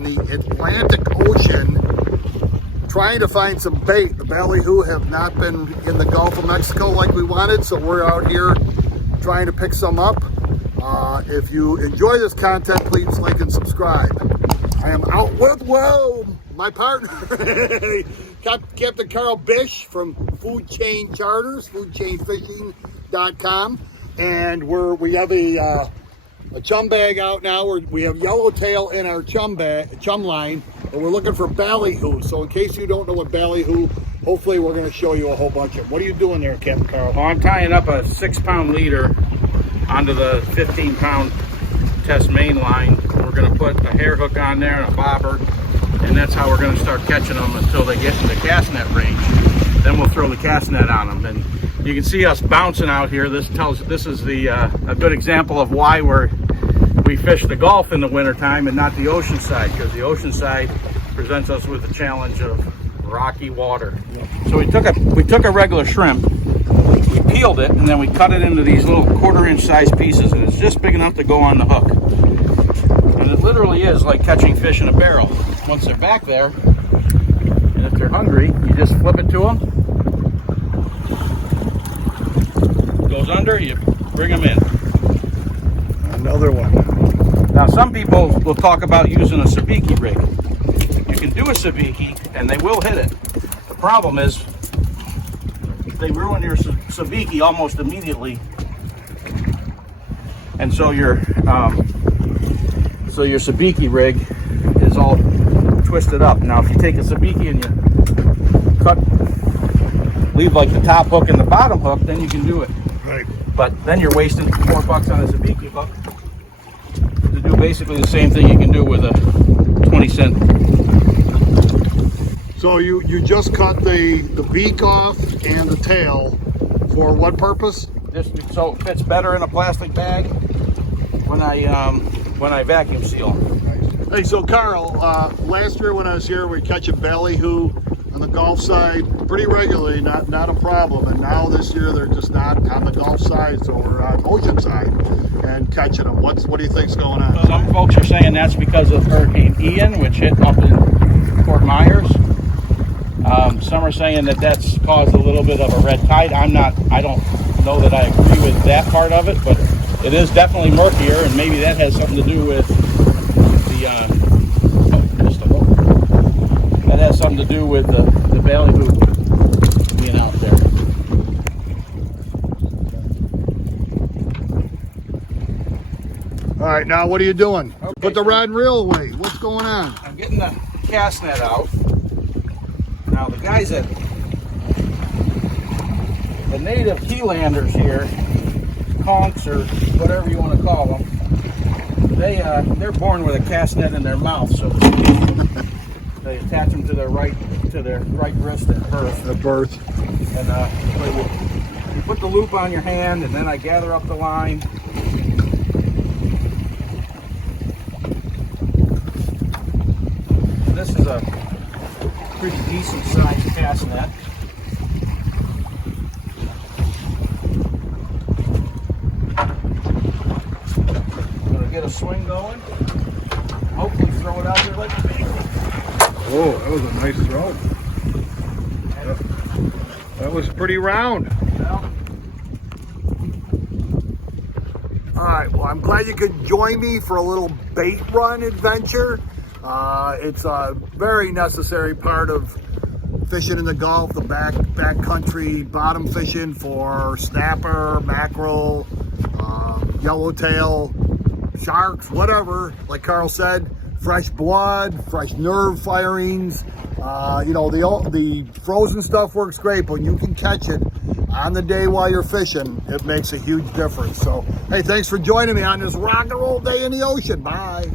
on the Atlantic Ocean trying to find some bait. The ballyhoo have not been in the Gulf of Mexico like we wanted, so we're out here trying to pick some up. If you enjoy this content, please like and subscribe. I am out with, my partner, Captain Carl Bish from Food Chain Charters, foodchainfishing.com. And we have a chum bag out now. We have yellowtail in our chum line, and we're looking for ballyhoo. So in case you don't know what ballyhoo, hopefully we're going to show you a whole bunch of them. What are you doing there, Captain Carl? Well, I'm tying up a 6-pound leader onto the 15-pound test main line. We're going to put a hair hook on there and a bobber, and that's how we're going to start catching them until they get in the cast net range. Then we'll throw the cast net on them, and you can see us bouncing out here. This is a good example of why we fish the Gulf in the wintertime and not the Oceanside, because the Oceanside presents us with the challenge of rocky water. So we took a regular shrimp, we peeled it, and then we cut it into these little 1/4-inch size pieces, and it's just big enough to go on the hook. And it literally is like catching fish in a barrel. Once they're back there, and if they're hungry, you just flip it to them. Goes under, you bring them in. Another one. Now some people will talk about using a sabiki rig. You can do a sabiki and they will hit it. The problem is they ruin your sabiki almost immediately, and so your sabiki rig is all twisted up. Now if you take a sabiki and you leave like the top hook and the bottom hook, then you can do it. Right. But then you're wasting $4 on a sabiki hook to do basically the same thing you can do with a 20-cent. So you just cut the beak off and the tail for what purpose? Just so it fits better in a plastic bag when I vacuum seal. Hey, so Carl, last year when I was here, we catch a ballyhoo on the Gulf side pretty regularly, not a problem. And now this year they're just not on the Gulf side, so we're on Oceanside and catching them. What do you think's going on? Some folks are saying that's because of Hurricane Ian, which hit up in Fort Myers. Some are saying that that's caused a little bit of a red tide. I don't know that I agree with that part of it, but it is definitely murkier, and maybe that has something to do with the ballyhoo being out there. All right, now what are you doing? Okay, Put the rod and reel away. What's going on? I'm getting the cast net out. Now the guys the native Keylanders here, conchs or whatever you want to call them, they're born with a cast net in their mouth, so they attach them to their right wrist at birth. And you put the loop on your hand, and then I gather up the line. This is a pretty decent sized cast net. I'm gonna get a swing going. Hopefully throw it out there like a big. Oh, that was a nice throw. That was pretty round. Well, all right, well, I'm glad you could join me for a little bait run adventure. It's a very necessary part of fishing in the Gulf, the back country, bottom fishing for snapper, mackerel, yellowtail, sharks, whatever. Like Carl said, fresh blood, fresh nerve firings. The frozen stuff works great, but you can catch it on the day while you're fishing. It makes a huge difference. So, hey, thanks for joining me on this rock and roll day in the ocean. Bye.